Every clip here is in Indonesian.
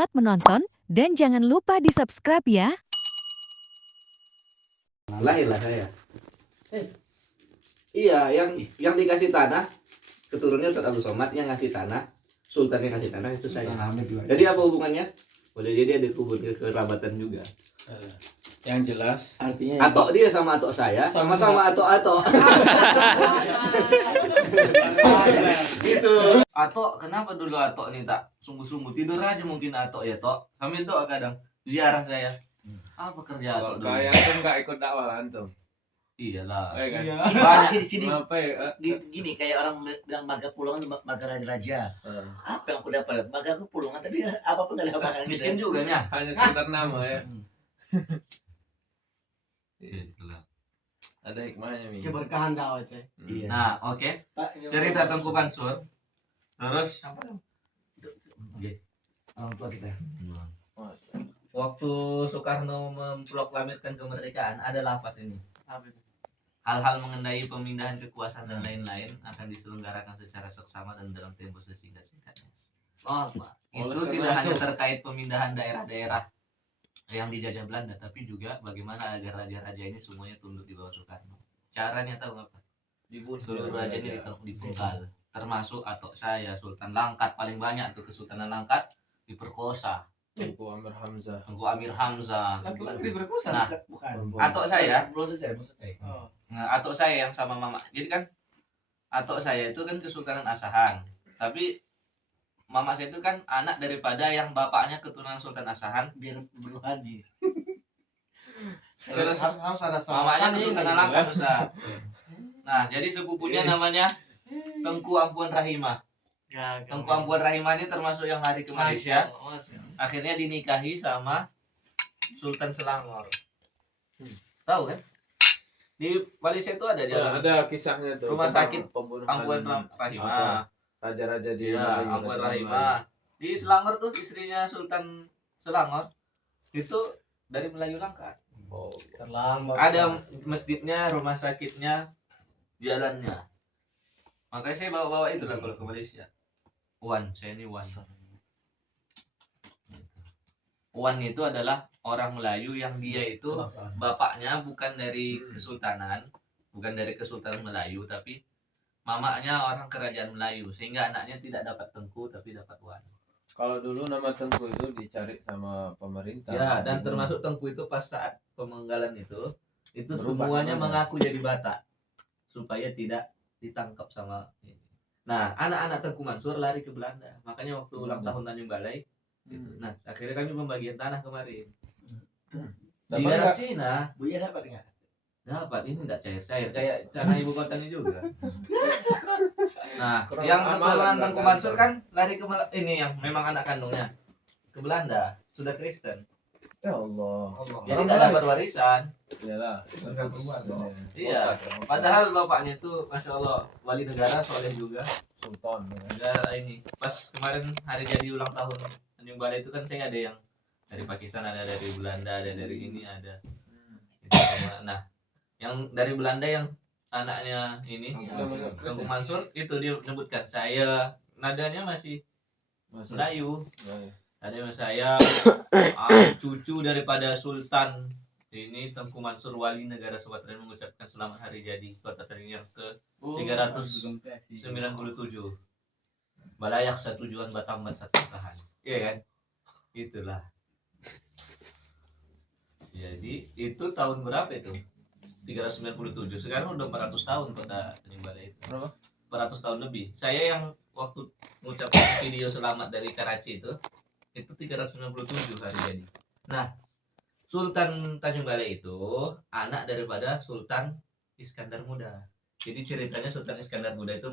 Selamat menonton dan jangan lupa di-subscribe ya. Lahirlah saya. Iya, yang dikasih tanah keturunannya Ustaz Abdul Somad, yang ngasih tanah, Sultan yang ngasih tanah itu saya. Jadi apa hubungannya? Boleh jadi ada hubungan kerabatan juga. Yang jelas Artinya Atok dia sama atok saya, sama-sama atok-atok. Gitu. Atok, kenapa dulu atok nih tak sungguh-sungguh tidur aja mungkin atok ya tok. Sambil doa kadang ziarah saya. Apa kerja atok dulu? kayak antum nggak ikut dakwah antum. Iyalah. Kan? banyak di sini. Kenapa ya? Gini kayak orang bilang marga Pulungan, marga raja. Apa yang aku dapat? Marga aku Pulungan, tapi apapun dari apa Miskin juga nya. Hanya sekedar nama ya. Itulah. Ada hikmahnya Mi. Keberkahan dakwah cek. Iya. Nah, oke. Pak, ini Cerita Tengku Mansur. Terus orang tua kita. waktu Soekarno memproklamirkan kemerdekaan ada lafaz ini. Apa itu? Hal-hal mengenai pemindahan kekuasaan dan lain-lain akan diselenggarakan secara seksama dan dalam tempo sesingkat-singkatnya. Oh, Pak. Itu Oleh tidak karena hanya itu. terkait pemindahan daerah-daerah yang dijajah Belanda, tapi juga bagaimana agar raja-raja ini semuanya tunduk di bawah Soekarno. Caranya tahu apa? Dibunuh Seluruh raja ini dipenggal, termasuk atok saya, Sultan Langkat paling banyak tuh, Kesultanan Langkat diperkosa. Tengku Amir Hamzah. Tengku Amir Hamzah. Laki-laki diperkosa. Nah, Bukan. atok saya, Belum selesai. Oh. nah, atok saya yang sama mama. Jadi kan atok saya itu kan Kesultanan Asahan, tapi mama saya itu kan anak daripada yang bapaknya keturunan Sultan Asahan. Biar berhadi. Terus harus ada mamanya nih, Kesultanan gitu. Langkat, Ustaz. Nah, jadi sepupunya namanya Tengku Ampuan Rahimah. Ya, Tengku Ampuan Rahimah ini termasuk yang lari ke Malaysia. Masya Allah. Akhirnya dinikahi sama Sultan Selangor. Tahu kan? Di Malaysia itu ada Ya, dia ada kisahnya tuh. Rumah tentang sakit pembunuhan Ampuan Rahimah. raja-raja di Iya, Melayu, Ampuan Raja Rahimah. Di Selangor tuh istrinya Sultan Selangor itu dari Melayu Langkat. Oh, Terlambat. Ada masjidnya, rumah sakitnya, jalannya. Makanya saya bawa-bawa itu lah kalau ke Malaysia. Wan, saya ini Wan. Wan itu adalah orang Melayu yang dia itu bapaknya bukan dari kesultanan, bukan dari kesultanan Melayu, tapi mamanya orang kerajaan Melayu, sehingga anaknya tidak dapat Tengku tapi dapat Wan. Kalau dulu nama Tengku itu dicari sama pemerintah. Ya, dan termasuk Tengku itu pas saat pemenggalan itu Berubah semuanya namanya. mengaku jadi Batak supaya tidak ditangkap sama ini. Nah, anak-anak Tengku Mansur lari ke Belanda. Makanya waktu ulang tahun Tanjung Balai gitu. Nah, akhirnya kami pembagian tanah kemarin. Di Dapat daerah nggak? Cina Buya dapat enggak? dapat, ini enggak cair-cair kayak tanah ibu kotanya juga. Nah, Kurang yang amalan keturunan nggak Tengku kan? Mansur kan lari ke ini yang memang anak kandungnya ke Belanda, sudah Kristen. Ya Allah. Jadi enggak dapat warisan. Iyalah. Iya. Padahal bapaknya itu Masya Allah wali negara, soleh juga. Sultan. Ya. Negara ini. Pas kemarin hari jadi ulang tahun Tanjung Balai itu kan saya ada yang dari Pakistan, ada dari Belanda, ada dari ini, ada. Itu semua. Nah, yang dari Belanda yang anaknya ini Tengku Mansur itu dia menyebutkan saya, nadanya masih Masuk. Melayu. Ya, ya. Ada yang saya cucu daripada Sultan ini Tengku Mansur wali negara Sumatera mengucapkan selamat hari jadi kota Tering yang ke 397. Balayak setujuan Batambat satu tahan. Iya kan? Itulah. Jadi itu tahun berapa itu? 397. Sekarang udah 400 tahun kota Tanjung Balai itu. Berapa? 400 tahun lebih. Saya yang waktu mengucapkan video selamat dari Karachi itu 397 hari jadi. Nah, Sultan Tanjung Balai itu anak daripada Sultan Iskandar Muda. Jadi ceritanya Sultan Iskandar Muda itu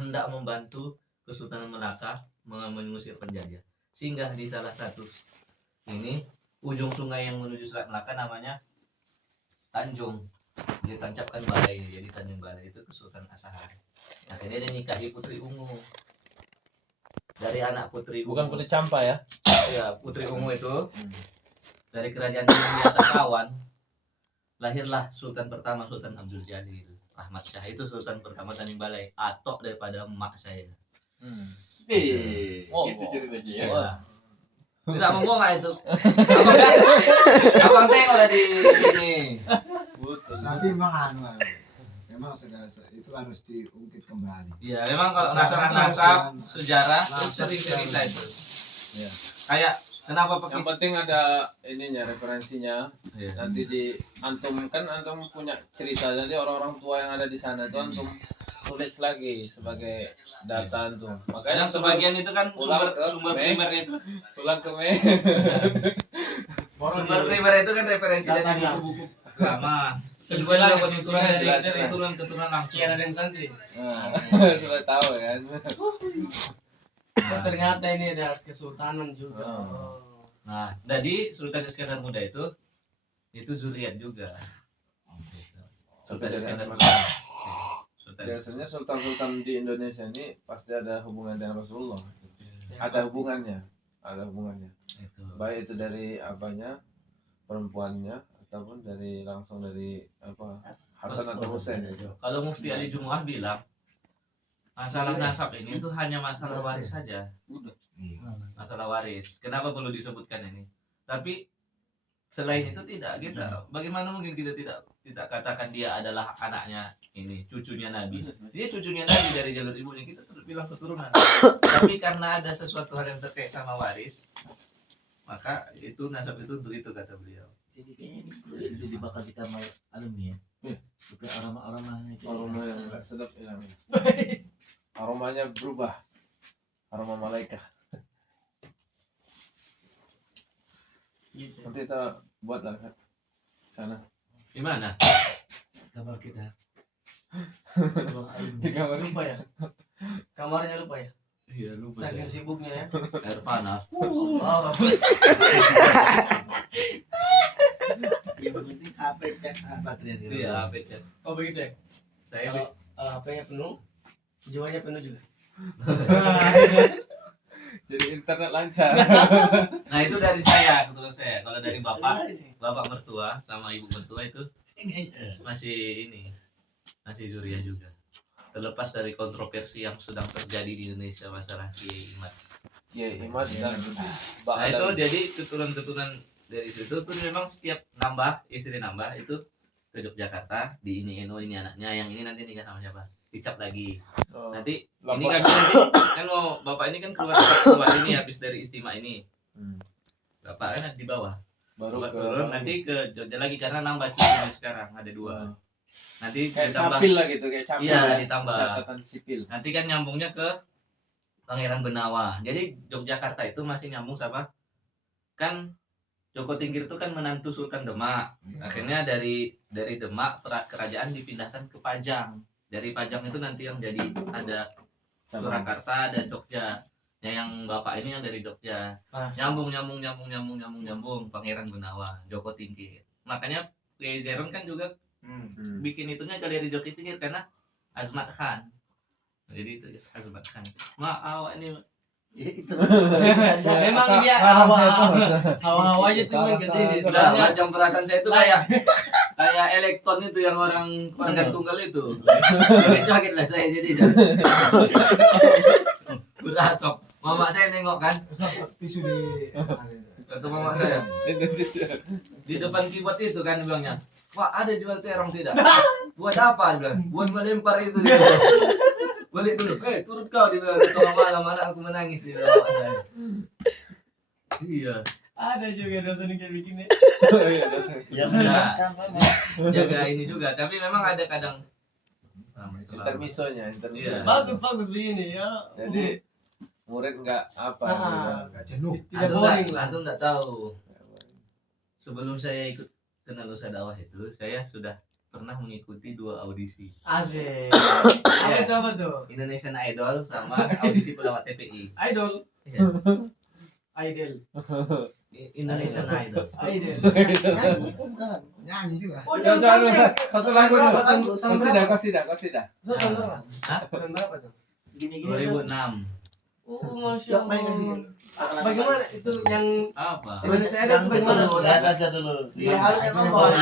hendak membantu Kesultanan Melaka mengusir penjajah. Sehingga di salah satu ini ujung sungai yang menuju Selat Melaka namanya Tanjung. Dia tancapkan balai ini, jadi Tanjung Balai itu Kesultanan Asahan. Akhirnya dia nikahi Putri Ungu. Dari anak Putri Ungu. Bukan Putri Campa ya? Ya, Putri Ungu itu dari kerajaan Minangkabau lahirlah Sultan pertama Sultan Abdul Jalil Ahmad Shah. Itu Sultan pertama Tanjung Balai, atok daripada emak saya. Oh, gitu ceritanya ya. Ya. Tidak ngomong nggak itu? Abang tengok tadi ini. Betul. Tapi memang memang segala itu harus diungkit kembali. Iya, memang kalau Sejarah masalah itu harus nasab, dengan- sejarah itu nasab sering cerita dan- itu. Iya. Kayak kenapa pakai? Yang penting ada ininya, referensinya. Iya. Nanti di antum kan antum punya cerita, jadi orang-orang tua yang ada di sana itu antum tulis lagi sebagai data antum. Makanya Kadang sebagian itu kan pulang sumber ke sumber Mei. primernya itu. pulang ke me. Sumber primer itu kan referensi dari Datanya. buku-buku agama. Kedua Silsilah, juga penuturan silsilah. dari keturunan langsung. Iya, ada yang santri. Nah, sudah tahu kan. Oh, ternyata ini ada kesultanan juga. Oh. Nah, jadi Sultan Iskandar Muda itu zuriat juga. Sultan Dari Iskandar asal. Muda. Sultan. Biasanya sultan-sultan di Indonesia ini pasti ada hubungan dengan Rasulullah. Ya, Ada pasti. hubungannya. Ada hubungannya. Itu. Baik itu dari apanya, perempuannya ataupun dari langsung dari apa, Hasan atau Husain. Kalau Mufti Ali Jumu'ah bilang masalah nasab ini itu hanya masalah waris saja. Iya. Masalah waris. Kenapa perlu disebutkan ini? Tapi selain itu tidak kita. Bagaimana mungkin kita tidak katakan dia adalah anaknya ini, cucunya Nabi. Dia cucunya Nabi dari jalur ibunya, kita bilang keturunan. Tapi karena ada sesuatu hal yang terkait sama waris, maka itu nasab itu untuk itu kata beliau. Jadi kayaknya ini perlu dibakar di kamar alumni ya. Iya. Bukan aroma-aromanya itu. Aroma yang enggak sedap hilang. Aromanya berubah. Aroma malaikat. Gitu. Nanti kita buatlah kan sana. Gimana? Kamar kita. Ruang alumni. Di kamar Lupa ya? Kamarnya lupa ya? Iya lupa. Saking sibuknya ya. Air panas. Oh, Yang penting HP cas baterai dia. Iya, PC. oh begitu ya? Saya Kalau HP-nya penuh, jiwanya penuh juga. jadi internet lancar. Nah itu dari saya, kebetulan saya. Kalau dari bapak mertua sama ibu mertua itu masih masih zuriat juga. Terlepas dari kontroversi yang sedang terjadi di Indonesia masalah Kiai Imad. Ya, Imad dan Nah itu jadi keturunan dari situ tuh memang setiap istri nambah itu ke Yogyakarta, di ini anaknya, yang ini nanti nikah sama siapa, dicap lagi. Nanti ini kan mau bapak ini kan keluar ini habis dari istimewa ini. Bapak kan di bawah. baru Bapak ke turun nanti ke Jogja lagi karena nambah cucunya sekarang ada 2. Nanti kayak ditambah, capil lah gitu, kayak capil. iya ya. ditambah. Catatan sipil. Nanti kan nyambungnya ke Pangeran Benawa. Jadi Yogyakarta itu masih nyambung sama kan Joko Tingkir itu kan menantu Sultan Demak. Akhirnya dari Demak kerajaan dipindahkan ke Pajang. Dari Pajang itu nanti yang jadi ada Surakarta, ada Jogja. Yang bapak ini yang dari Jogja. Nyambung Pangeran Benawa, Joko Tingkir. Makanya Kiai Zeron kan juga bikin itunya dari Joko Tingkir karena Azmat Khan. Jadi itu Azmat Khan. Awak ini Ya, itu. Memang dia hawa-hawanya tuh main kesini. sudah Soalnya macam perasaan saya itu kayak elektron itu yang orang tunggal itu. Kaget lah saya jadi. Berasap. Mama saya nengok kan, Tisu di kata mama saya di depan keyboard itu kan bilangnya, Pak ada jual terong tidak? Buat apa? Dia bilang, buat melempar itu. Dia bilang. Balik dulu, turut kau dia bilang, tengah malam anak aku menangis dia bilang, saya. Iya, ada juga dosen yang kayak begini. Iya, dasar. Yang Ya. menyenangkan, jaga ini juga. Tapi memang ada kadang Intermisonya, intermiso. Iya. Bagus begini ya. Jadi murid enggak apa Ah. gitu. nggak jenuh. Tidak boring lah. Antum nggak tahu. Sebelum saya ikut kenal Ustaz dakwah itu, saya sudah pernah mengikuti 2 audisi. Asik. Ya. Apa tuh? Indonesian Idol sama audisi pelawat TPI. Idol. Iya. Idol. Indonesian Idol. Idol. nyanyi kan bukan. Nyanyi juga. Oh, Jangan jangan sampai. satu lagu dulu. Tahun berapa? Kasidah. Tahun berapa? Hah? Tahun berapa tuh? Gini-gini. 2006. Oh, Masya Yuk, main ke sini. Allah. Bagaimana itu yang Apa? Indonesia Idol itu bagaimana? Aja dulu. Iya, harusnya ngomong.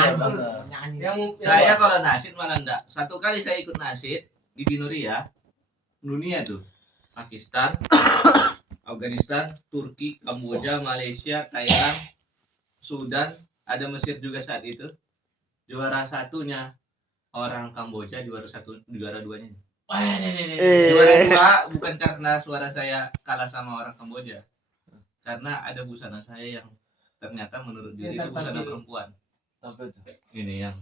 Nyanyi. Yang Saya kalau nasid malah enggak. Satu kali saya ikut nasid di Binuria, dunia tuh. Pakistan, Afghanistan, Turki, Kamboja, Malaysia, Thailand, Sudan, ada Mesir juga saat itu. Juara satunya orang Kamboja, juara duanya. Juara dua bukan karena suara saya kalah sama orang Kamboja, karena ada busana saya yang ternyata menurut dia itu busana perempuan. Apa itu? Ini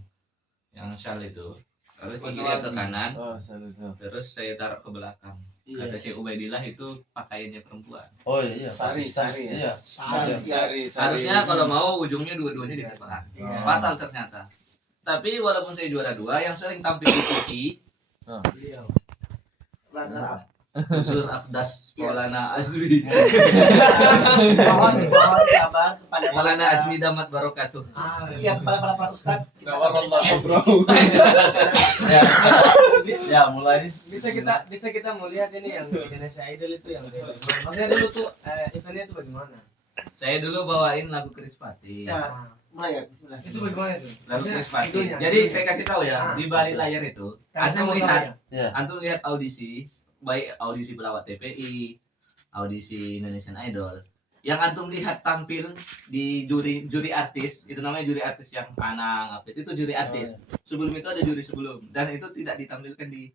yang shawl itu. Terus gigitnya ke kanan, Oh, satu itu. terus saya taruh ke belakang. Kata Syekh Ubaidillah itu pakaiannya perempuan. Oh iya, Sari, sari ya? Iya. Sari. Harusnya kalau mau ujungnya dua-duanya di depan. Iya. Fatal ternyata. Tapi walaupun saya juara dua, yang sering tampil di TV Runner up. Unsur Akdas Maulana Azmi. Mohon sabar kepada Maulana Azmi Damat Barokatuh. Ya kepada para ustaz. Gak apa-apa bro. Ya, mulai. Bisa kita mau lihat ini yang Indonesia Idol itu yang maksudnya dulu tuh eventnya itu bagaimana? Saya dulu bawain lagu Krispati. Ya, mulai ya. Bismillah. Itu bagaimana itu? Lagu Krispati. Idolnya. Jadi saya kasih tahu ya, di balik layar itu, Ya. antum lihat audisi, baik audisi pelawak TPI, audisi Indonesian Idol. Yang antum lihat tampil di juri artis, itu namanya juri artis yang Anang, itu juri artis. Sebelum itu ada juri sebelum, dan itu tidak ditampilkan di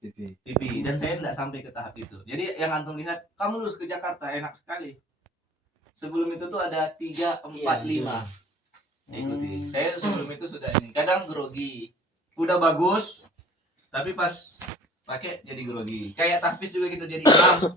TV. Dan saya tidak sampai ke tahap itu. Jadi yang antum lihat, kamu lulus ke Jakarta enak sekali. Sebelum itu tuh ada 3, 4, 5. Ikuti. Saya sebelum itu sudah ini. Kadang grogi. Udah bagus, tapi pas pakai jadi grogi. Kayak tahfiz juga gitu, jadi imam.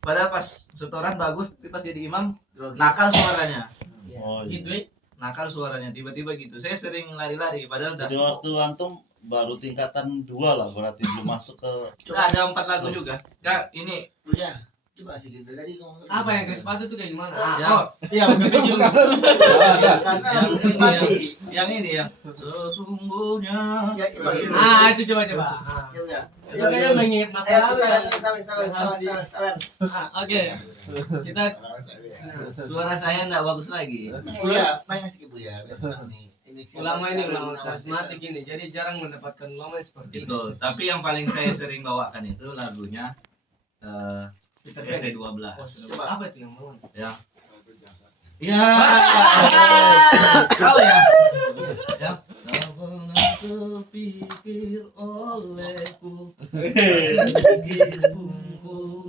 Padahal pas setoran bagus, tapi pas jadi imam nakal suaranya. Oh iya. Gitu Nakal suaranya tiba-tiba gitu. Saya sering lari-lari padahal Jadi waktu antum baru tingkatan 2 lah, berarti belum masuk ke Nah, ada 4 lagu juga. Kak, ini Ya, coba sih gitu. Tadi ngomong apa yang Krispati itu kayak gimana? Ya. Iya, begitu juga. karena lagu Krispati. yang ini yang sesungguhnya. Ya, coba. Itu coba. Ya udah. Itu kayaknya mengingat masa Saya lalu ya. sabar. Oke. Kita Suara saya enggak bagus lagi. Iya, main ngasih ibu ya. Biasa nih. ulama karismatik ini, jadi jarang mendapatkan ulama seperti itu. Itu. Tapi yang paling saya sering bawakan itu lagunya SD12. Coba. Apa itu yang mau? Ya. Iya. Kalau ya. Ya. Tak pernah terpikir olehku.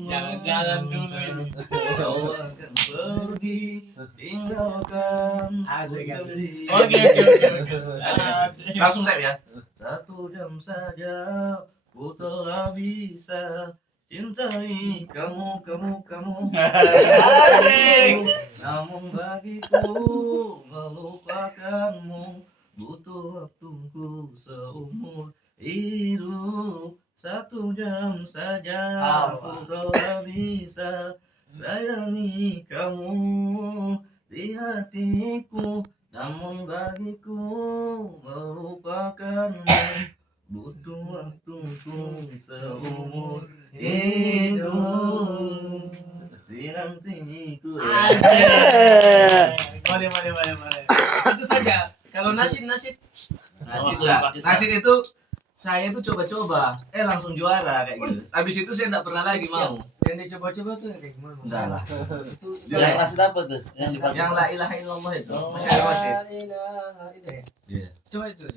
Jangan dulu ini. Kau akan pergi tinggalkan Asik. sendiri. Oke. Langsung rap ya. 1 jam saja ku telah bisa cintai kamu. Namun bagiku melupakanmu butuh waktuku seumur hidup. 1 jam saja ku telah bisa sayangi kamu di hatiku. Namun bagiku melupakanmu butuh waktuku seumur hidup. Tapi nanti ku Boleh. Itu saja. Kalau nasid Nasid itu saya itu coba-coba, langsung juara kayak gitu. Habis itu saya enggak pernah lagi mau. yang dicoba-coba tuh kayak gimana? Enggak lah. yang nasi apa tuh? Yang la ilaha illallah itu. Oh. Masih ada masih. Itu ya. Iya. Coba itu.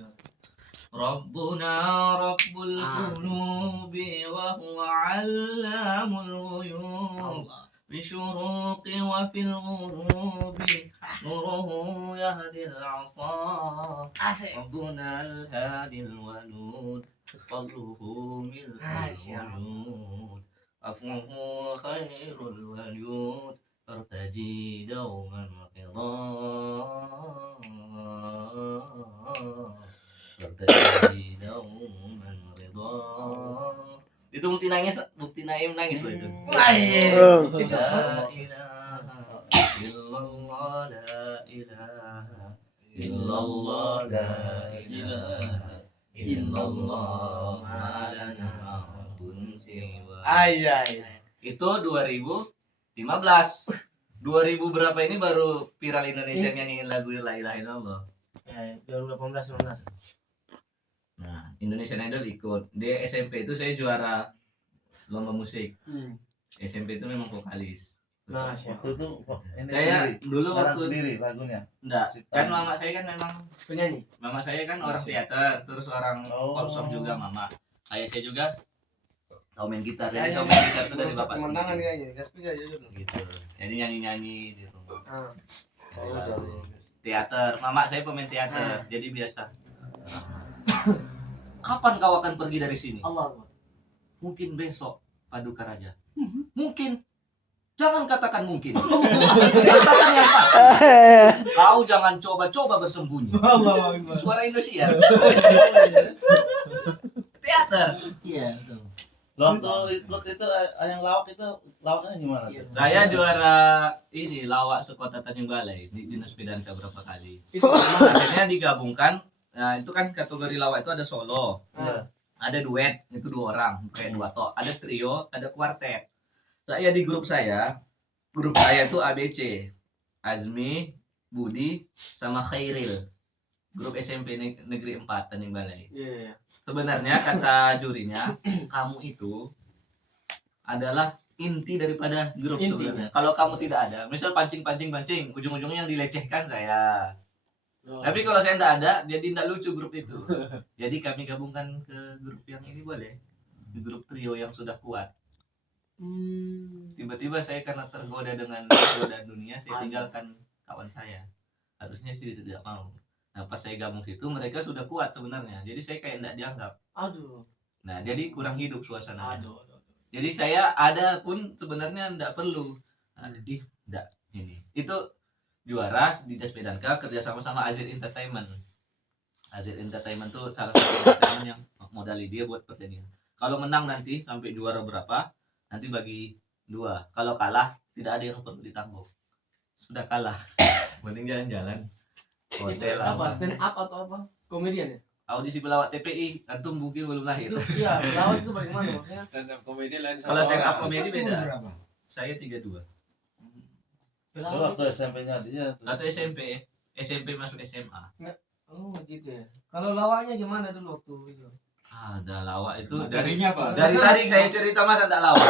Rabbuna Rabbul Qulubi wa huwa 'allamul ghuyub. بشروق وفي الغروب نوره يهدي العصا ربنا الهادي الولود فضله ملء الوجود عفوه خير الوليود ارتجي دوما ارتجي دوما رضا. Itu Bukti Naim nangis loh itu. La ilaha illallah, la ilaha illallah, la ilaha illallah, malana ma'bun siwa. Itu 2015. 2000 berapa ini baru viral Indonesia nyanyiin lagu La ilaha illallah. Ya, 2018-19. Nah, Indonesian Idol ikut. Di SMP itu saya juara lomba musik. SMP itu memang vokalis. Nah, siapa? Waktu itu ini Saya sendiri, dulu garang waktu sendiri lagunya. enggak, Ciptaan. kan mama saya kan memang Penyanyi. mama saya kan orang teater, terus orang Oh. konsum juga mama. Ayah saya juga tahu main gitar. Jadi Kayaknya tahu main gitar itu dari merusak bapak pemandangan sendiri. kayaknya. Gas piga jujur. Gitu. Jadi nyanyi-nyanyi di rumah. Ah. Jadi lagu. Teater, mama saya pemain teater, jadi biasa. Kapan kau akan pergi dari sini? Allah. Mungkin besok, Paduka Raja. Mungkin. Jangan katakan mungkin. Katakan yang pasti. Kau jangan coba-coba bersembunyi. Suara Indonesia. Teater. Iya, betul. Waktu ikut itu yang lawak itu lawaknya gimana? Iya. tuh? Saya juara ini lawak sekota Tanjung Balai di Dinas Pedanka berapa kali. Itu Akhirnya digabungkan. Nah, itu kan kategori lawak itu ada solo, Iya. ada duet, itu 2 orang, kayak 2 tok, ada trio, ada kuartet. Saya di grup saya itu ABC, Azmi, Budi, sama Khairil. Grup SMP Negeri 4 Tanjung Balai. Iya. Sebenarnya kata jurinya, kamu itu adalah inti daripada grup Inti. sebenarnya. Kalau kamu tidak ada, misal pancing, ujung-ujungnya yang dilecehkan saya. Tapi kalau saya tidak ada, jadi tidak lucu grup itu. Jadi kami gabungkan ke grup yang ini boleh. Di grup trio yang sudah kuat. Tiba-tiba saya karena tergoda dengan godaan dunia, saya tinggalkan kawan saya. Harusnya sih tidak mau. Nah pas saya gabung situ, mereka sudah kuat sebenarnya. Jadi saya kayak tidak dianggap. Aduh. Nah jadi kurang hidup suasananya. Aduh. Jadi saya ada pun sebenarnya tidak perlu. Nah, jadi tidak ini. Itu juara di Dinas Pedanka kerja sama Azir Entertainment. Azir Entertainment tuh salah satu entertainment yang modali dia buat pertandingan. Kalau menang nanti sampai juara berapa, nanti bagi 2. Kalau kalah tidak ada yang perlu ditanggung. Sudah kalah, mending jalan-jalan. Hotel Apa? Stand up atau apa? Komedian ya? Audisi pelawak TPI, antum mungkin belum lahir. Itu iya, lawan itu bagaimana maksudnya? Stand up komedi lain sama Kalau stand up orang. komedi Umur beda. berapa? Saya 32. Itu waktu SMP-nya dia. tuh. Atau SMP masuk SMA. Oh gitu ya. Kalau lawaknya gimana dulu waktu itu? Ada lawak itu Materinya apa? dari tadi saya cerita masa tidak lawak.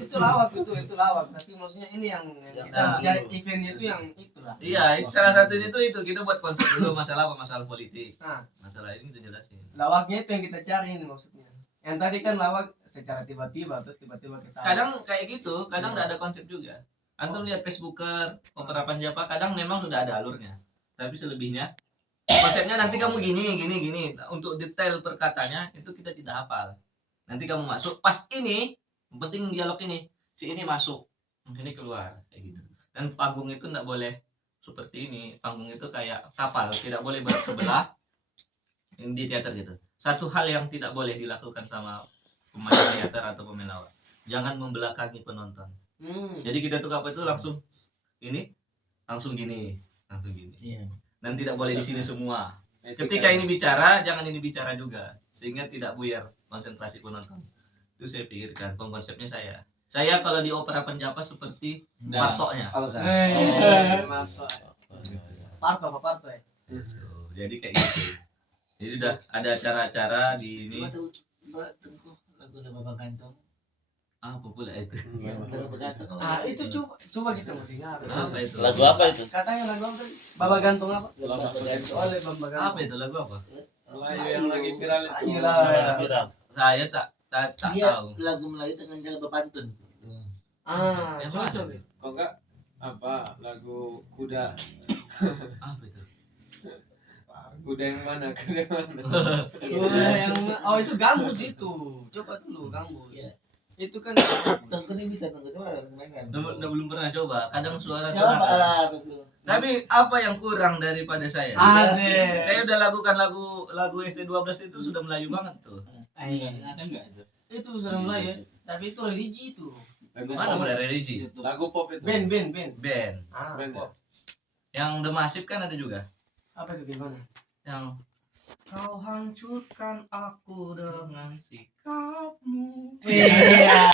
Itu lawak itu lawak. Tapi maksudnya ini yang kita Nah. cari eventnya itu yang itulah. Iya, salah satunya itu kita buat konsep dulu masalah politik. Nah, Masalah ini kita jelasin. lawaknya itu yang kita cari ini maksudnya. Yang tadi kan lawak secara tiba-tiba terus tiba-tiba kita. Kadang kayak gitu, kadang nggak ada konsep juga. Antum lihat Facebooker, Opera Panjapa, kadang memang sudah ada alurnya. Tapi selebihnya konsepnya nanti kamu gini. Untuk detail perkatanya itu kita tidak hafal. Nanti kamu masuk pas ini, yang penting dialog ini, si ini masuk, ini keluar kayak gitu. Dan panggung itu nggak boleh seperti ini. Panggung itu kayak kapal, tidak boleh bersebelah di teater gitu. Satu hal yang tidak boleh dilakukan sama pemain teater atau pemain lawak, jangan membelakangi penonton. Jadi kita tuh apa itu langsung ini, langsung gini. Iya. Dan tidak boleh di sini semua. Etika. Ketika ini bicara, jangan ini bicara juga, sehingga tidak buyar konsentrasi penonton. Itu saya pikirkan, konsepnya saya. Saya kalau di Opera Panjapa seperti partoknya. Kalau kan. Mantap. Parto apa parto ya? Jadi kayak gitu. Jadi udah ada acara-acara di ini. Coba tuh, tunggu lagu Bapak Gantong. Apa pula itu? Iya, Bapak Gantong. Ah, itu coba kita mau dengar. Apa itu? Lagu apa itu? Katanya lagu apa tadi? Baba gantung apa? Bapak Gantong. Oleh Baba gantung. Apa itu lagu apa? Melayu yang lagi viral itu. Gila. Viral. Saya tak Dia tahu. lagu Melayu dengan jalan Bapantun. Ah, Yang cocok. mana? ya. Kok enggak apa lagu kuda Apa itu? kuda yang mana Oh, itu gambus itu. Coba dulu gambus. Iya. Itu kan Tunggu nih bisa tunggu coba mainkan. Belum pernah coba. Kadang suara Coba lah tunggu. Tapi apa yang kurang daripada saya? Asik. Saya udah lakukan lagu SD12 itu sudah Melayu banget tuh. Ada enggak itu? Itu sudah mulai ya. Tapi itu religi itu. Mana mulai religi? lagu pop itu Band. Band. Ah, Band ya? kok. Yang The Massive kan ada juga. Apa itu gimana? Yang kau hancurkan aku dengan sikapmu. Iya.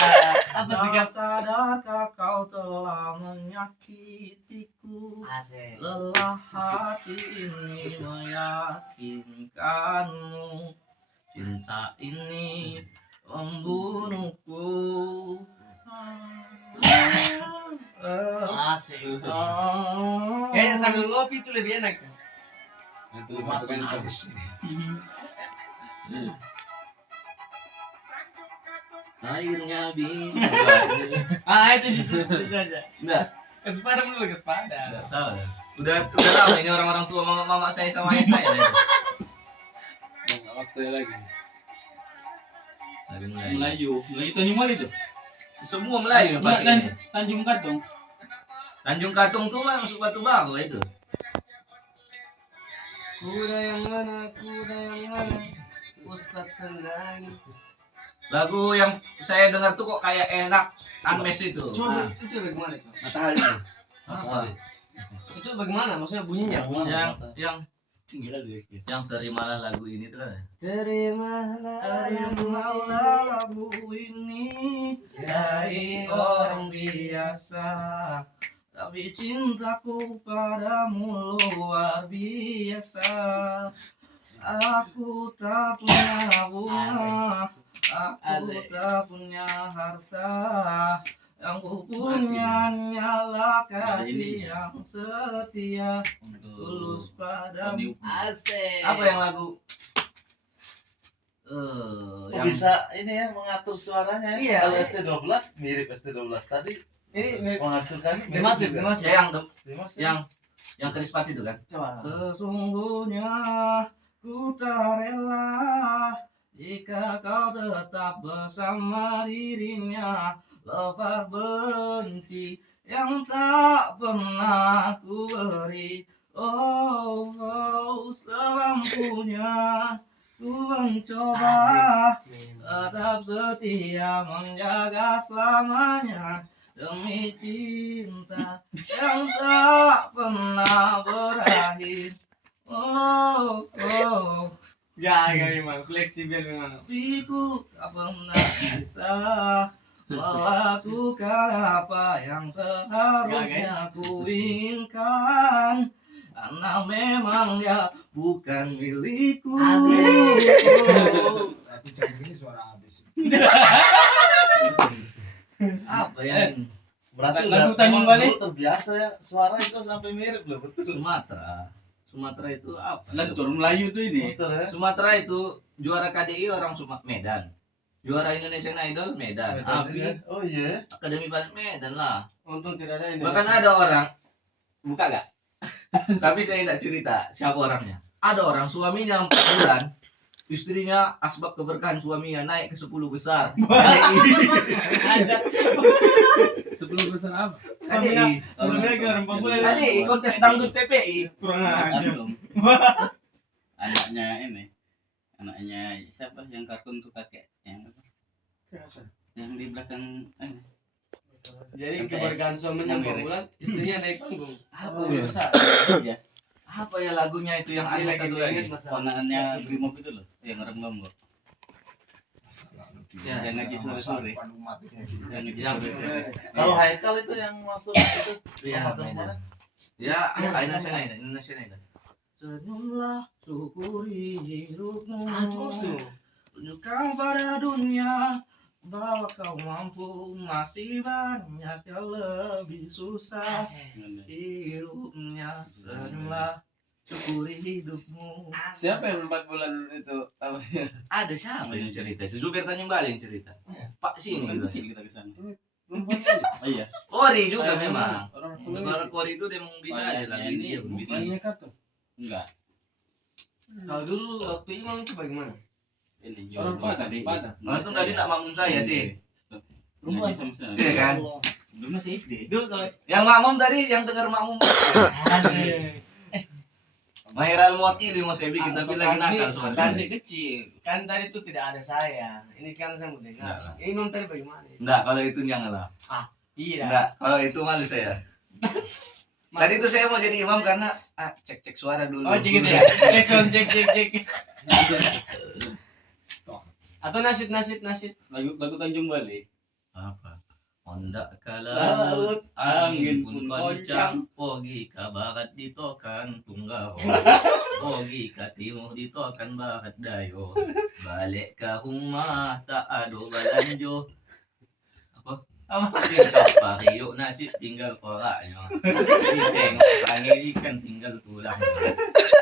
Apa sih Tak sadarkah kau telah menyakitiku? Asik. Lelah hati ini meyakinkanmu. Cinta ini membunuhku. Asik. Kayaknya sambil ngopi itu lebih enak. Itu bukan itu. Airnya bingung. Itu aja. Enggak, Kesepeda dulu, kesepeda. enggak tahu. Udah tahu ini orang-orang tua mama saya sama ayah saya. Nggak waktunya lagi. Lagi mulai. Melayu Tanjung Bali tuh. Semua Melayu yang Enggak pakai kan ini. Tanjung Katong. Tanjung Katong tuh mah masuk Batu Bangau itu. Kuda yang mana? Ustadz Sendang. Lagu yang saya dengar tuh kok kayak enak, Anmes itu. Coba, itu bagaimana? Coba? Matahari. Apa? Itu bagaimana? Maksudnya bunyinya? Yang terimalah lagu ini tuh kan. Terimalah Lagu ini dari orang biasa, tapi cintaku padamu luar biasa. Aku tak punya bunga, aku tak punya harta, yang ku punya hanyalah kasih yang setia, tulus padamu. Asik. Apa yang lagu? Kok bisa ini ya mengatur suaranya ya? Iya. Kalau ST12 mirip ST12 tadi Ini menghasilkan Dimasif, juga. dimasif. Yang Kerispati itu kan? Coba. Sesungguhnya ku tak rela jika kau tetap bersama dirinya, lepas benci yang tak pernah ku beri. Oh, semampunya ku mencoba tetap setia menjaga selamanya demi cinta yang tak pernah berakhir. Oh, Gak memang fleksibel memang. tapi ku tak pernah bisa melakukan apa yang seharusnya ku inginkan, karena memang dia bukan milikku. Aku cek ini suara habis. Apa ya? Berarti Lagu udah Tanjung memang Bali. dulu terbiasa ya suara itu sampai mirip loh betul. Sumatera itu apa? Lentur Melayu tuh ini. Betul ya. Sumatera itu juara KDI orang Sumatera Medan. Juara Indonesian Idol Medan. Medan Abi ya. Oh iya. Akademi Balet Medan lah. Untung tidak ada Bahkan ada orang buka gak? Tapi saya tidak cerita siapa orangnya. Ada orang suaminya 4 bulan, istrinya asbab keberkahan suaminya naik ke 10 besar. Ada. 10 besar apa? KDI. Suaminya ke orang Papua. KDI kontes dangdut TPI. Kurang aja. Katong. Anaknya siapa yang kartun tuh kakek yang apa? Yang di belakang Jadi keberkahan suaminya 4 bulan, istrinya naik panggung. Apa Oh, ya? besar. ya Apa ya lagunya itu yang Ini ada lagi satu diingat lagi? masalah. ponakannya Brimob itu loh yang orang Lombok. Ya, yang ngaji sore-sore. Yang ngaji Yang- sore-sore. Kalau Haikal itu yang masuk itu Iya, Ahmad Medan. Rahman. Ya, Indonesia Idol. Senyumlah, syukuri hidupmu. Terus tuh. Tunjukkan pada dunia bahwa kau mampu, masih banyak yang lebih susah hidupnya. Senyumlah, syukuri hidupmu. Siapa yang 4 bulan itu apa ya? Ada siapa yang cerita itu? Zubir Tanjung Bali yang cerita. Pak sini Bukan gitu. kecil kita ke sana. Perempuan Oh iya. Kori juga memang. Orang Kalau Sulawesi. Kori itu dia memang bisa aja lagu ini dia pun bisa. Banyak apa? Enggak. Kalau dulu waktu imam itu bagaimana? Ini Orang Padang, Padang. Untung tadi tak makmum saya sih. Ngaji sama saya. Iya kan? Dulu masih SD. Dulu kalau Yang makmum tadi yang dengar makmum. Mahir mewakili mau saya bikin tapi lagi nakal soalnya. kan masih kecil. Kan tadi itu tidak ada saya. Ini sekarang saya mau Enggak. dengar. Imam tadi bagaimana? Enggak, kalau itu janganlah. Iya. Enggak, kalau itu malu saya. Tadi itu saya mau jadi imam karena cek suara dulu. Oh, cek itu ya. Cek sound, cek. Atau nasid. Lagu Tanjung Bali. Apa? Honda Laut, laut, angin pun angin pun kencang, pogi ka barat ditokan tunggal, pogi ka timur ditokan barat dayo, balik ka rumah tak ado balanjo. Apa? Pakai yuk nasi tinggal kolaknya. Ditengok lagi ikan tinggal tulang.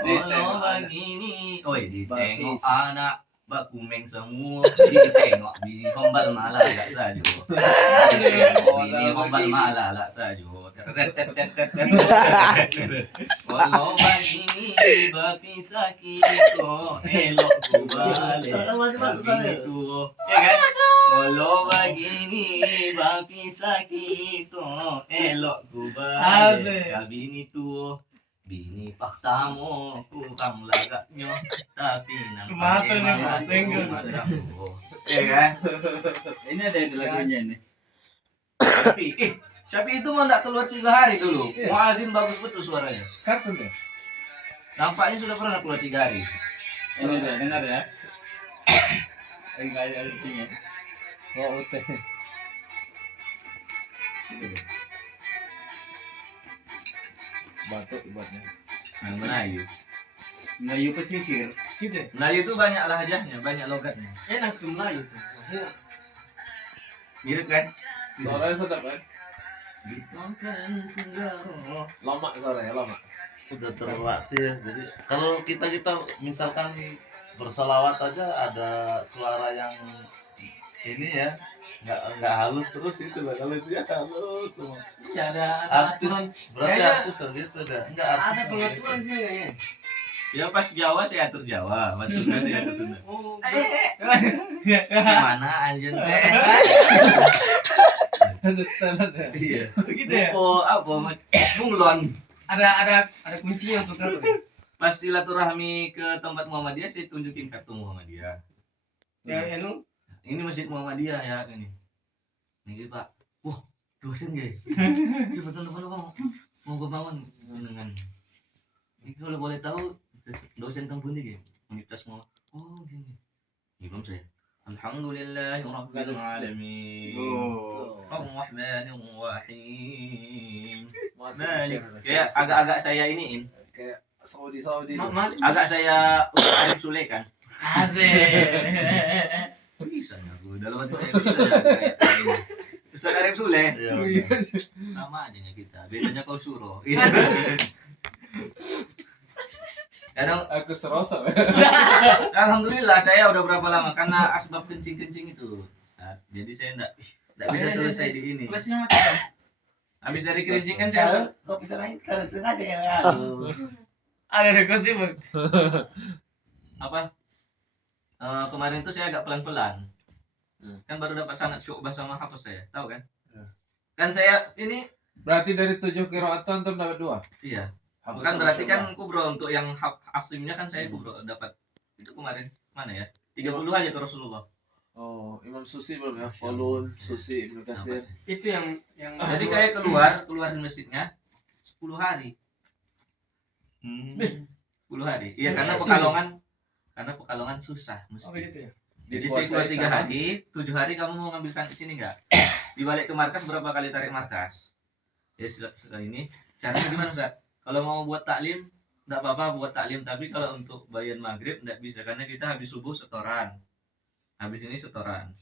Kalau begini, ditengok anak bak kumeng semua. Jadi ditengok bini hombal malah gak saja. Bini hombal malah gak saja. Kalau begini berpisah kita elok ku balik. Begitu, ya kan? Kalau begini berpisah kita elok ku balik. Bini tuh bini paksamu kurang lagaknya tapi Semata nih, Mas. Senggol. Ya kan? Ini ada di lagunya ini. Tapi itu mah enggak keluar 3 hari dulu. Muazin bagus betul suaranya. Kapan ya? Nampaknya sudah pernah keluar 3 hari. Ini dia, dengar ya. Enggak ada artinya. Oh, UT. Batuk ibaratnya. Melayu. Melayu pesisir. Gitu ya? Melayu itu banyak lahjahnya, banyak logatnya. Enak tuh Melayu tuh. Maksudnya Mirip kan? Suaranya sedap kan? Lama suaranya, lama. Udah terlatih ya. Jadi kalau kita misalkan berselawat aja ada suara yang ini ya, nggak halus terus itu lah. Kalau dia halus semua. iya ada Artis aturan. berarti Kayaknya artis gitu dah. Enggak artis. Ada pengaturan sih kayaknya. Ya pas Jawa saya atur Jawa, pas Sunda saya atur Sunda. Oh, Gimana anjir teh? Understand ya? Iya. begitu ya? Buko apa? Bunglon. Ada kuncinya untuk apa? Pas silaturahmi ke tempat Muhammadiyah saya tunjukin kartu Muhammadiyah. Ya, anu. Ini masjid Muhammadiyah ya ini. Nih Pak. Wah, dosen gak? Iya betul mau bangun dengan. Ini kalau boleh tahu dosen kampung ini universitas mau. Oh gini. Ini belum saya. Alhamdulillahirabbil alamin. Arrahmanir rahim. Malik. Kayak agak-agak saya iniin. Kayak Saudi. Agak saya Ustaz Arif Sule kan. Asik. Bisa ya, Bu. Dalam hati saya bisa ya kayak ini. Ustaz Arif Sule. Iya. Sama aja kita. Bedanya kau suruh. Kadang Aku serosa. alhamdulillah saya udah berapa lama karena asbab kencing itu. Nah, jadi saya enggak bisa selesai di ini. Plusnya mati dong. Habis dari kencing kan saya Kok bisa main sengaja ya? Aduh. Ada kursi bang. apa? Kemarin itu saya agak pelan-pelan. Kan baru dapat sanad Syu'bah sama Hafs saya, tahu kan? Kan saya ini Berarti dari 7 qiraat antum dapat 2. iya. Kan berarti kan kubro untuk yang asimnya kan saya kubro dapat itu kemarin mana ya 30 aja ke Rasulullah. Oh, Imam Susi belum ya? Qulun, Susi, Ibnu Katsir. Itu yang Jadi kayak keluar dari masjidnya 10 hari. 10 hari. Iya karena Pekalongan susah mesti. Oh gitu ya. Jadi saya keluar 3 hari, 7 hari kamu mau ngambil di sini enggak? Dibalik ke markas berapa kali tarik markas? Ya sekali ini caranya gimana Ustaz? Kalau mau buat taklim enggak apa-apa buat taklim, tapi kalau untuk bayan maghrib enggak bisa karena kita habis subuh setoran. Habis ini setoran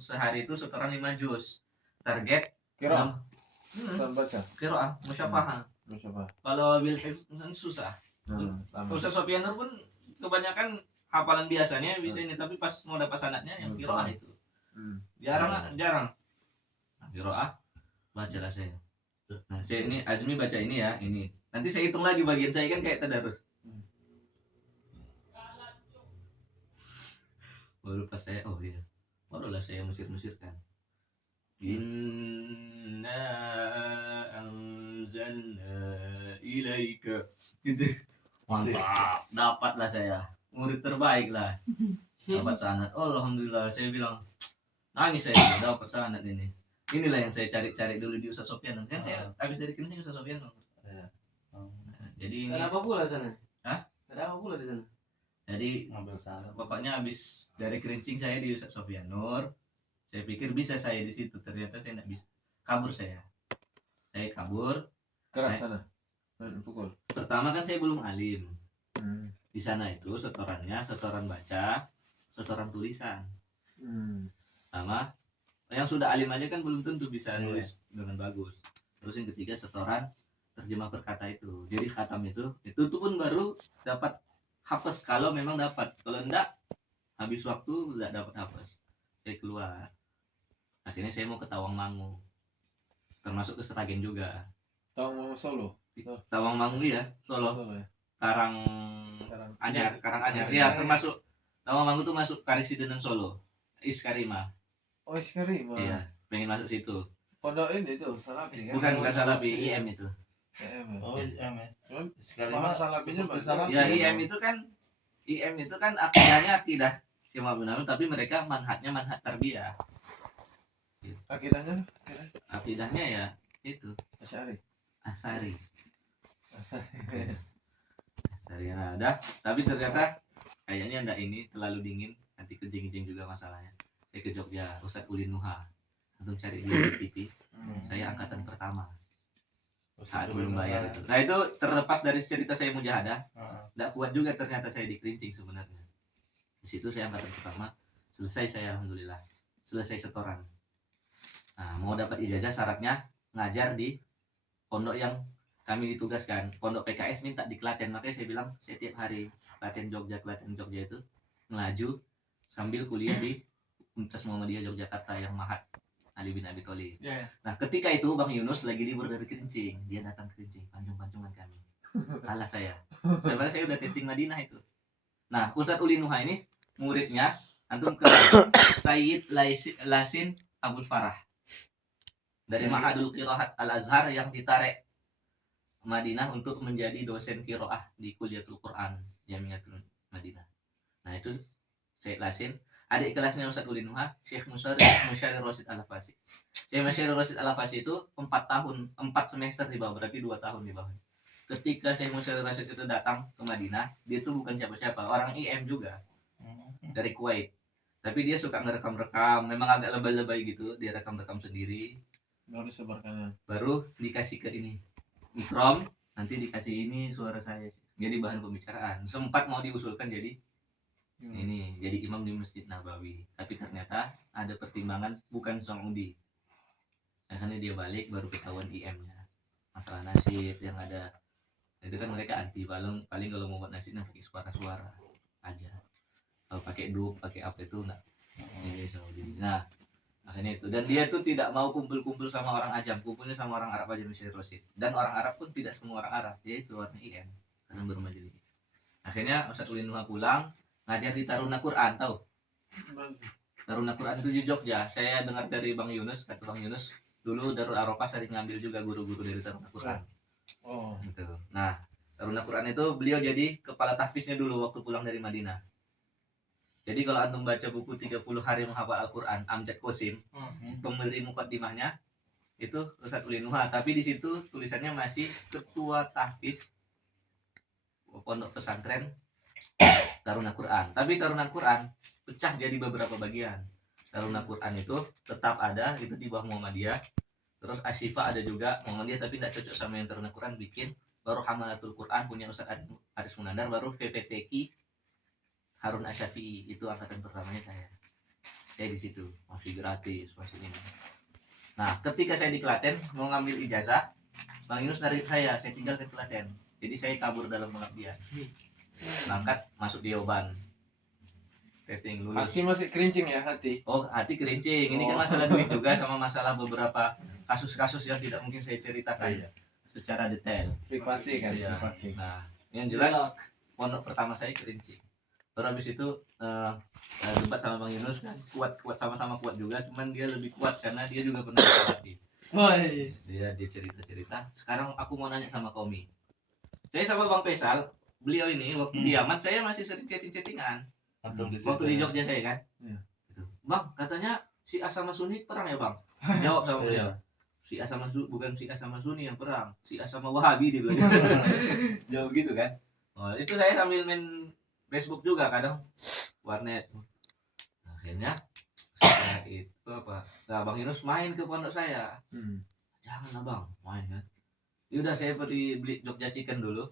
sehari itu setoran 5 juz. Target Qiraat. Hmm, Baca. qiraah musyafahah. Musyafah. Kalau bil hifz susah. Tambah. Ustaz Sofian Nur pun kebanyakan hafalan biasanya bisa ini, tapi pas mau dapat sanadnya yang qiraah itu. Jarang. Nah, qiraah bacalah saya. Nah, saya ini Azmi baca ini ya, ini. Nanti saya hitung lagi bagian saya kan kayak tadarus. Baru pas saya barulah saya mesir-mesirkan. Inna anzalna ilaika. Gitu. Mantap, dapatlah saya. Murid terbaik lah. Dapat sanad. Oh, alhamdulillah saya bilang nangis saya dapat sanad ini. Inilah yang saya cari-cari dulu di Ustaz Sofian. Kan saya habis dari kencing Ustaz Sofian. Iya. Jadi ini Ada apa pula sana? Hah? Ada apa pula di sana? jadi Ngambil salah. pokoknya habis dari kerincing saya di Ustaz Sofian Nur, saya pikir bisa saya di situ, ternyata saya tidak bisa. Kabur saya kabur. Keras sana. Pukul. Pertama kan saya belum alim. Di sana itu setoran baca, setoran tulisan, sama Yang sudah alim aja kan belum tentu bisa nulis dengan bagus. Terus yang ketiga setoran terjemah per kata itu. Jadi khatam itu tuh pun baru dapat hafaz kalau memang dapat. Kalau enggak habis waktu enggak dapat hafaz. Saya keluar. Akhirnya saya mau ke Tawangmangu. Termasuk ke Seragen juga. Solo. Tawangmangu ya, Solo. Ya. Karang Anyar ya, termasuk Tawangmangu tuh masuk Karisidenan Solo. Iskarima. Oh, Iskarima. Iya, pengen masuk situ. Pondok ini tuh Salafi kan? Bukan Salafi, IM itu. Oh, IM ya. Cuman Sekali paham mah Salafinya seperti bagus. Salafi. Ya IM itu kan akidahnya akidah Syekh Muhammad bin Hamid, tapi mereka manhajnya manhaj tarbiyah. Akidahnya? Akidahnya ya itu Asy'ari. Asari. Nah, dah. Tapi ternyata kayaknya enggak ini terlalu dingin, nanti kejing-kejing juga masalahnya. Saya ke Jogja, Ustadz Ulin Nuha. Antum cari dia di TV. Saya angkatan pertama. Saat belum bayar itu. Nah itu terlepas dari cerita saya mujahadah, enggak kuat juga ternyata saya di Kerincing sebenarnya. Di situ saya angkatan pertama, selesai saya alhamdulillah. Selesai setoran. Nah, mau dapat ijazah syaratnya ngajar di pondok yang kami ditugaskan. Pondok PKS minta di Klaten, makanya saya bilang saya tiap hari Klaten Jogja itu ngelaju sambil kuliah di Universitas Muhammadiyah Yogyakarta yang Mahat Ali bin Abi Thalib. Nah, ketika itu Bang Yunus lagi libur dari Kerincing, dia datang ke Kerincing, pancung-pancungan kami. Kalah saya. Sebenarnya saya udah testing Madinah itu. Nah, Ustadz Ulin Nuha ini muridnya antum ke Sayyid Lasin Abdul Farah dari Mahadul Qiraat Al-Azhar yang ditarik Madinah untuk menjadi dosen qiraah di Kuliatul Quran Jamiatul Madinah. Nah, itu Sayyid Lasin. Adik kelasnya Ustadz Ulin Nuha, Syekh Musyari Rosid Al-Afasi. Syekh Musyari Rosid Al-Afasi itu 4 semester di bawah, berarti 2 tahun di bawah. Ketika Syekh Musyari Rosid itu datang ke Madinah, dia itu bukan siapa-siapa, orang IM juga, dari Kuwait. Tapi dia suka ngerekam-rekam, memang agak lebay-lebay gitu, dia rekam-rekam sendiri. Baru disebarkan. Baru dikasih ke ini, mikrom, nanti dikasih ini suara saya. Jadi bahan pembicaraan. Sempat mau diusulkan jadi ini jadi imam di Masjid Nabawi, tapi ternyata ada pertimbangan bukan Saudi. Akhirnya dia balik baru ketahuan IM-nya. Masalah nasib yang ada itu kan mereka anti, paling kalau mau buat nasibnya pakai suara-suara aja. Kalau pakai dub, pakai apa itu enggak. Ini Saudi. Nah, akhirnya itu, dan dia tuh tidak mau kumpul-kumpul sama orang ajam, kumpulnya sama orang Arab aja Syekh Rosid. Dan orang Arab pun tidak semua orang Arab, dia itu warna IM karena bermajelis. Akhirnya Ustadz Ulin Nuha pulang ngajar di Taruna Quran, tahu? Taruna Quran itu di Jogja. Saya dengar dari Bang Yunus, kata Bang Yunus, dulu Darul Arafah sering ngambil juga guru-guru dari Taruna Quran. Oh. Gitu. Nah, Taruna Quran itu beliau jadi kepala tahfiznya dulu waktu pulang dari Madinah. Jadi kalau antum baca buku 30 hari menghafal Al-Quran, Amjad Qasim, pemberi mukaddimahnya itu Ustadz Ulin Nuha, tapi di situ tulisannya masih ketua tahfiz pondok pesantren Taruna Quran. Tapi Taruna Quran pecah jadi beberapa bagian. Taruna Quran itu tetap ada, itu di bawah Muhammadiyah. Terus Asyifa ada juga Muhammadiyah, tapi tidak cocok sama yang Taruna Quran bikin. Baru Hamalatul Quran punya Ustaz Aris Munandar, baru VPTQ Harun Asyafi'i, itu angkatan pertamanya saya. Saya di situ masih gratis, masih ini. Nah, ketika saya di Klaten mau ngambil ijazah, Bang Yunus narik saya tinggal ke Klaten. Jadi saya kabur dalam pengabdian. Berangkat masuk di Yoban. Testing lulus. Hati masih kerincing ya hati. Oh, hati kerincing. Ini kan masalah duit juga sama masalah beberapa kasus-kasus yang tidak mungkin saya ceritakan secara detail. Privasi kan, Iya. privasi. Nah, yang jelas pondok pertama saya kerincing. Terus habis itu debat sama Bang Yunus kan, kuat sama-sama kuat juga, cuman dia lebih kuat karena dia juga pernah berlatih. Dia cerita. Sekarang aku mau nanya sama Komi. Saya sama Bang Faisal, beliau ini waktu di Yaman saya masih sering chatting-chattingan. Waktu di Jogja saya kan. Iya. Gitu. Bang, katanya si A sama Sunni perang ya, Bang? Jawab sama beliau. Si A sama bukan si A sama Sunni yang perang, si A sama Wahabi dia bilang. Jawab gitu kan. Oh, itu saya sambil main Facebook juga kadang warnet. Akhirnya setelah itu apa? Nah, Bang Yunus main ke pondok saya. Jangan Bang, main kan. Yaudah saya pergi beli Jogja Chicken dulu.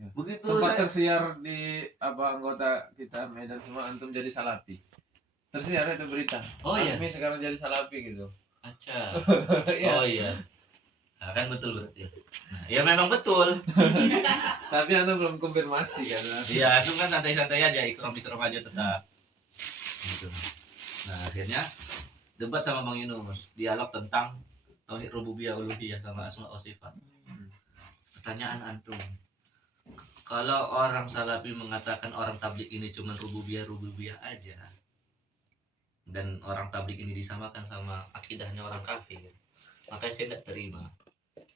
Ya. Begitu Sempat saya tersiar di anggota kita Medan semua antum jadi salafi. Terus ada tuh berita. Oh iya. Asmi sekarang jadi salafi gitu. Aca. Iya. Oh iya. Nah, kan betul berarti. Nah, ya memang betul. Tapi Anda belum konfirmasi kan. Iya, itu kan santai-santai aja, ikram aja tetap. Gitu. Nah, akhirnya debat sama Bang Yunus, dialog tentang tauhid rububiyah uluhiyah sama asma wa sifat. Pertanyaan antum. Kalau orang salafi mengatakan orang tablik ini cuma rububiyah aja, dan orang tablik ini disamakan sama akidahnya orang kafir, maka saya tidak terima.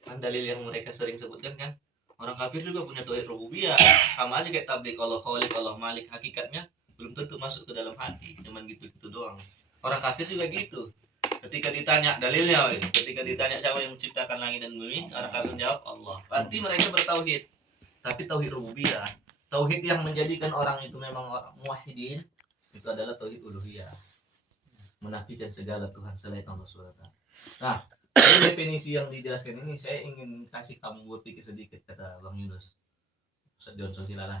Kan dalil yang mereka sering sebutkan kan, orang kafir juga punya tauhid rububiyah, sama aja kayak tablik Allah Khaliq, Allah Malik, hakikatnya belum tentu masuk ke dalam hati, cuman gitu-gitu doang. Orang kafir juga gitu. Ketika ditanya dalilnya, ketika ditanya siapa yang menciptakan langit dan bumi, orang kafir jawab Allah. Pasti mereka bertauhid, tapi tauhid rububiyah, tauhid yang menjadikan orang itu memang orang muwahhidin, itu adalah tauhid uluhiyah, menafikan segala Tuhan selain Allah SWT. Nah, ini definisi yang dijelaskan ini saya ingin kasih kamu berpikir sedikit, kata Bang Yunus. Ustaz Johnson Silalah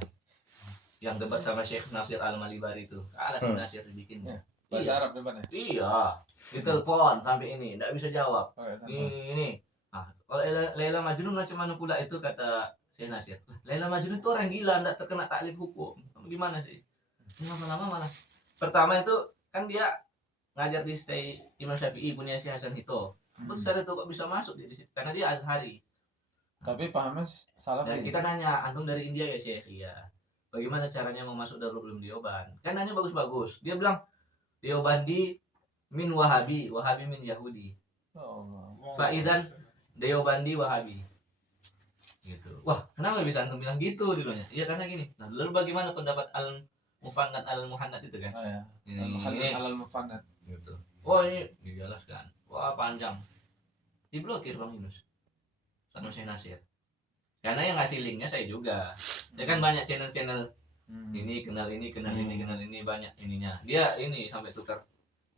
yang debat sama Syekh Nasir Al-Malibari itu, kalah si Nasir dibikinnya. Bahasa Arab depannya. Iya, ditelepon sampai ini, tidak bisa jawab. Oh, ya, Ini. Ah, kalau Laila Majnun macam mana pula itu, kata Syekh Nasir. Laila Majnun itu orang gila, tidak terkena taklif hukum. Gimana sih? Lama-lama malah. Pertama itu kan dia ngajar di stay Imam Syafi'i punya si Hasan Hito. Besar itu kok bisa masuk di situ? Karena dia Azhari. Tapi pahamnya salah. Dan kita nanya, antum dari India ya Syekh? Iya. Bagaimana caranya mau masuk Darul Ulum Dioban? Kan nanya bagus-bagus. Dia bilang Deobandi min Wahabi, Wahabi min Yahudi. Faizan Deobandi Wahabi. Gitu. Wah, kenapa bisa antum bilang gitu dulunya? Iya karena gini. Nah, lalu bagaimana pendapat Al-Mufannad Al-Muhannad itu kan? Oh ya. Ini. Al-Mufannad. Gitu. Oh, ini dijelaskan. Wah, panjang. Diblokir Bang Yunus. Sama Syekh Nasir. Karena yang ngasih linknya saya juga. Ya kan banyak channel-channel ini kenal ini banyak ininya. Dia ini sampai tukar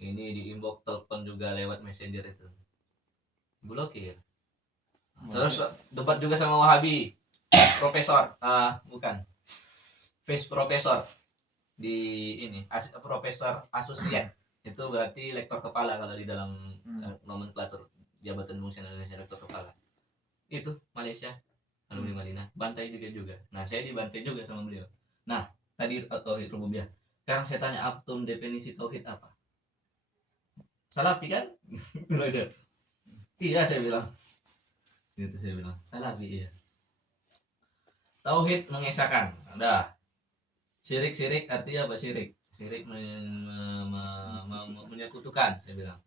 ini di inbox, telepon juga lewat messenger itu. Blokir. Terus debat juga sama Wahabi. Profesor, bukan. Face profesor di ini, profesor asosiat. Itu berarti lektor kepala kalau di dalam nomenklatur jabatan fungsional Indonesia, lektor kepala. Itu Malaysia, alumni Madinah, bantai juga. Nah, saya dibantai juga sama beliau. Nah, tadi tauhid rububiyah. Sekarang saya tanya antum definisi tauhid apa? Salafi kan? Iya saya bilang. Gitu saya bilang. Salafi iya. Tauhid mengesahkan. Ada. Syirik artinya apa syirik? Syirik menyekutukan, saya bilang.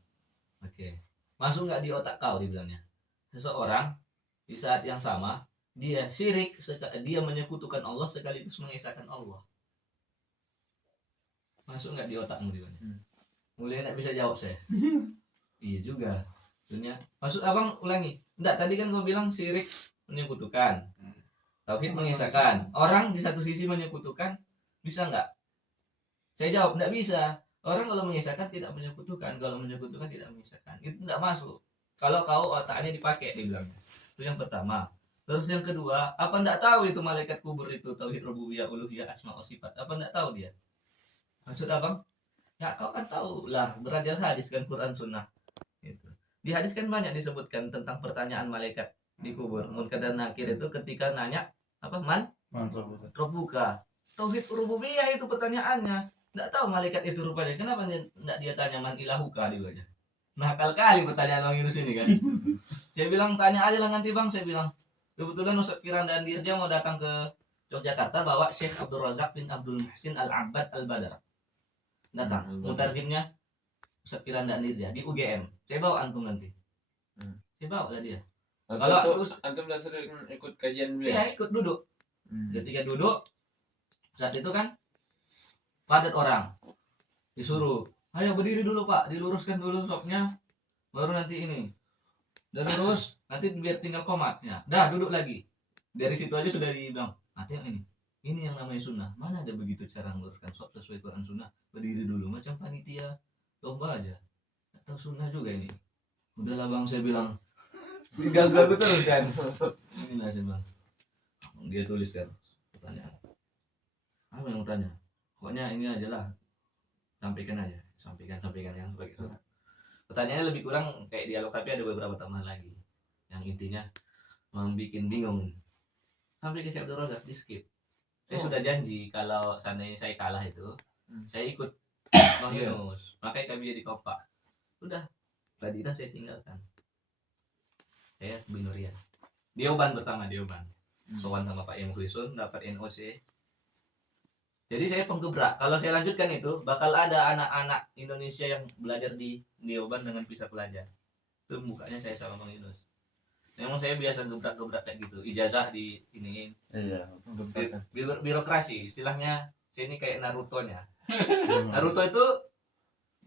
Oke. Masuk nggak di otak kau dibilangnya? Seseorang di saat yang sama dia syirik, dia menyekutukan Allah sekaligus mengesahkan Allah. Masuk nggak di otakmu dibilangnya? Mulai nggak bisa jawab saya. Iya juga. Maksudnya, maksud abang ulangi. Enggak, tadi kan kau bilang syirik menyekutukan. Tauhid mengesahkan. Orang di satu sisi menyekutukan, bisa nggak? Saya jawab, nggak bisa. Orang kalau mengesahkan tidak menyekutukan, kalau menyekutukan tidak mengesahkan. Itu nggak masuk. Kalau kau otaknya dipakai, dibilangnya. Itu yang pertama. Terus yang kedua, apa nggak tahu itu malaikat kubur itu tauhid rububiyah, uluhiyah, asma wa sifat? Apa nggak tahu dia? Maksud abang? Ya kau kan tahu lah, belajar hadis kan Quran Sunnah. Gitu. Di hadis kan banyak disebutkan tentang pertanyaan malaikat di kubur. Munkar dan Nakir itu ketika nanya apa Rabbuka. Tauhid rububiyah itu pertanyaannya. Nggak tahu malaikat itu rupanya. Kenapa nggak dia tanya man ilahuka dia aja? Nakal kali pertanyaan Bang Yunus ini kan. Saya bilang tanya aja lah nanti Bang, saya bilang. Kebetulan Ustaz Kiran dan Dirja mau datang ke Yogyakarta bawa Syekh Abdul Razak bin Abdul Muhsin Al-Abbad Al-Badar. Datang. Mutarjimnya Ustaz Kiran dan Dirja di UGM. Saya bawa antum nanti. Saya bawa lah dia. Kalau antum udah sering ikut kajian beliau? Iya, ikut duduk. Ketika duduk saat itu kan padat orang. Disuruh, "Ayo berdiri dulu, Pak. Diluruskan dulu sopnya. Baru nanti ini." Udah lurus, nanti biar tinggal komatnya. Dah duduk lagi. Dari situ aja sudah dibilang, "Nanti yang ini. Ini yang namanya sunnah. Mana ada begitu cara meluruskan sop sesuai Quran sunnah? Berdiri dulu macam panitia lomba aja. Atau sunnah juga ini." Udahlah Bang, saya bilang. Gagal terus kan. Inilah saya bilang. Dia tuliskan pertanyaan. Apa yang tanya? Pokoknya ini aja lah. Sampaikan aja. sampaikan yang sebagai orang. Pertanyaannya lebih kurang kayak dialog, tapi ada beberapa tambahan lagi yang intinya membuat bingung. Sampai ke chapter roda di skip. Saya sudah janji kalau seandainya saya kalah itu, saya ikut Bang Yunus. Makanya kami jadi kompak. Udah, tadi dah saya tinggalkan. Saya Binoria. Dioban pertama, Dioban. Sowan sama Pak Yang Huisun, dapat NOC. Jadi saya penggebrak. Kalau saya lanjutkan itu, bakal ada anak-anak Indonesia yang belajar di Dioban dengan visa pelajar. Itu bukanya saya sama Bang Yunus. Memang saya biasa gebrak-gebrak kayak gitu. Ijazah di iniin. Iya. Birokrasi, istilahnya sini kayak Naruto-nya. Naruto itu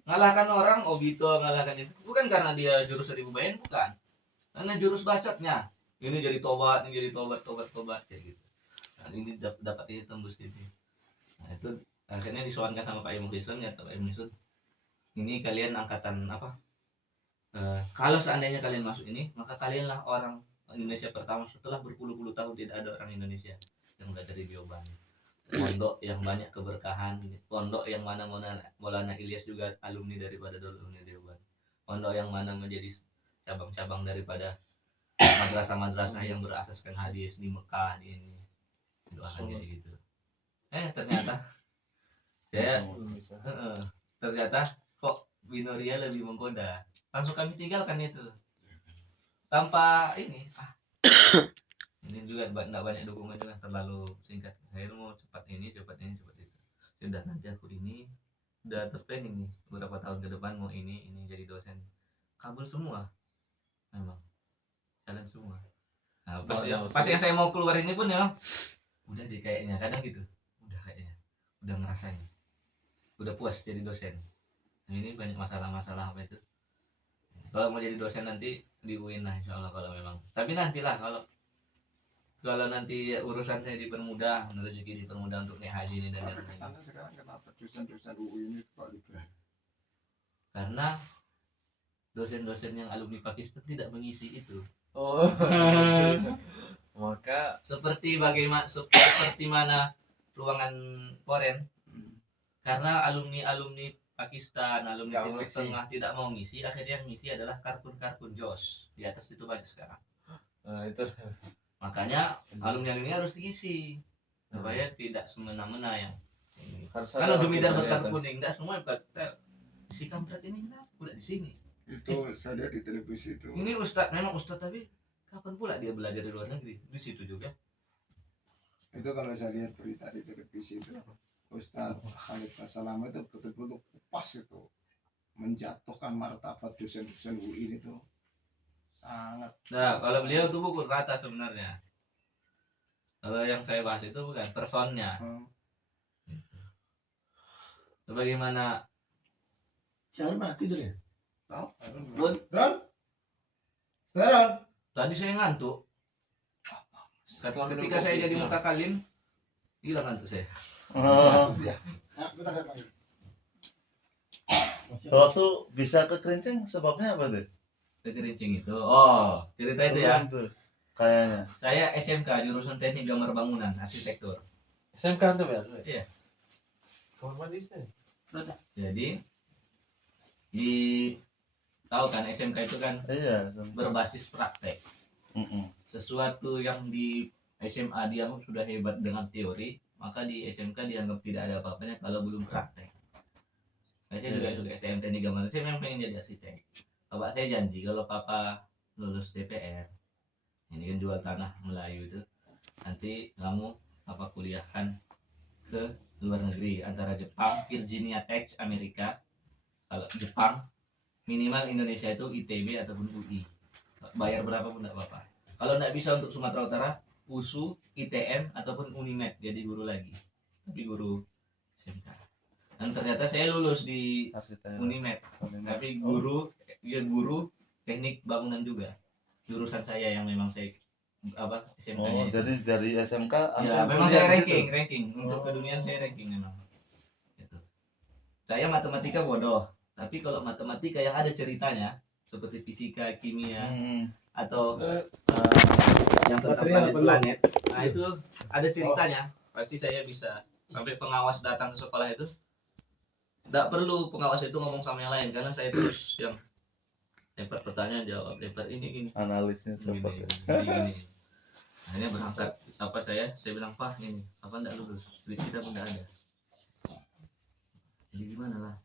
ngalahkan orang, Obito ngalahkan itu. Bukan karena dia jurus 1000 bayan, bukan. Karena jurus bacotnya. Ini jadi tobat, ini jadi tobat kayak gitu. Nah, ini dapat ini tembus gitu. Nah, itu akhirnya disowankan sama Pak Imam Hisun, ya Pak Imam Hisun. Ini kalian angkatan apa? Kalau seandainya kalian masuk ini, maka kalianlah orang Indonesia pertama setelah berpuluh-puluh tahun tidak ada orang Indonesia yang belajar di Dioban. Pondok yang banyak keberkahan, pondok yang mana Maulana Ilyas juga alumni daripada alumni Dioban. Pondok yang mana menjadi cabang-cabang daripada madrasah-madrasah yang berasaskan hadis di Mekah di ini. Doakan jadi gitu. Ternyata ternyata kok Binoria lebih menggoda. Langsung kami tinggalkan itu tanpa ini ini juga tidak banyak dukungan juga, terlalu singkat. Saya mau cepat ini cepat itu. Sudah nanti aku ini udah terplanning nih beberapa tahun ke depan mau ini jadi dosen. Kabul semua, memang jalan semua. Nah, pas yang saya mau keluar ini pun ya udah deh kayaknya, kadang gitu udah ngerasain udah puas jadi dosen. Nah, ini banyak masalah-masalah apa itu. Kalau mau jadi dosen nanti di UIN lah insya Allah kalau memang. Tapi nantilah kalau nanti urusan saya dipermudah, rezeki dipermudah untuk naik haji ini dan Tapi kesana sekarang kenapa dosen-dosen UI ini kok liberal? karena dosen-dosen yang alumni Pakistan tidak mengisi itu. Oh. Maka Seperti mana ruangan foren, karena alumni Pakistan, alumni Nggak Timur ngisi. Tengah tidak mau ngisi, akhirnya yang ngisi adalah kartun-kartun JOS. Di atas itu banyak sekarang. itu Makanya alumni ini harus diisi supaya tidak semena-mena yang ini. harus Kalau ada Jumidar wakil dari berkartu atas. kuning, enggak semua si kampret ini kenapa pula di sini? Itu saya lihat di televisi itu. Ini memang ustadz, tapi kapan pula dia belajar di luar negeri? Di situ juga. Itu kalau saya lihat berita di televisi itu, Ustadz Khalid Basalam itu betul-betul pas itu menjatuhkan martabat dosen-dosen UI itu sangat. Nah, kalau beliau tuh pukul rata sebenarnya. Kalau yang saya bahas itu bukan personnya. Sebagaimana Syahr mana tidur ya? Ron, Ron, tadi saya ngantuk. Ketika saya jadi mutakalim, hilang ngantuk saya. Oh, Nah, bentar saya panggil. waktu bisa ke Kerincing sebabnya apa tuh? Kerincing itu. Oh, cerita itu ya. Tuh, kayaknya. Saya SMK jurusan Teknik Gambar Bangunan Arsitektur. SMK tuh ya? Iya. Kamar mandi saya. Jadi di tahu kan SMK itu kan Iya. berbasis praktek. Sesuatu yang di SMA dianggap sudah hebat dengan teori, maka di SMK dianggap tidak ada apa-apanya kalau belum praktek. Saya juga suka SMT di gambar. Saya memang pengen jadi arsitek. Bapak saya janji kalau papa lulus DPR, ini kan jual tanah Melayu itu, nanti kamu papa kuliahkan ke luar negeri antara Jepang, Virginia Tech, Amerika. Kalau Jepang, minimal Indonesia itu ITB ataupun UI. Bayar berapa pun tidak apa-apa. Kalau tidak bisa untuk Sumatera Utara, USU, ITM ataupun Unimed jadi guru lagi. Tapi guru SMK. Dan ternyata saya lulus di Arsitek. Unimed, tapi guru teknik bangunan juga. Jurusan saya yang memang saya SMK-nya. Oh, jadi dari SMK Ya, ambil memang kuliah saya di situ? ranking untuk keduniaan saya ranking memang. Gitu. Saya matematika bodoh, tapi kalau matematika yang ada ceritanya seperti fisika, kimia atau yang tentang planet-planet, nah itu ada ceritanya. Pasti saya bisa. Sampai pengawas datang ke sekolah itu, nggak perlu pengawas itu ngomong sama yang lain karena saya terus yang lempar pertanyaan jawab, lempar ini Analisnya gini, cepat ya. gini. Akhirnya berangkat saya bilang Pak ini apa nggak lulus, duit kita pun nggak ada, jadi gimana lah.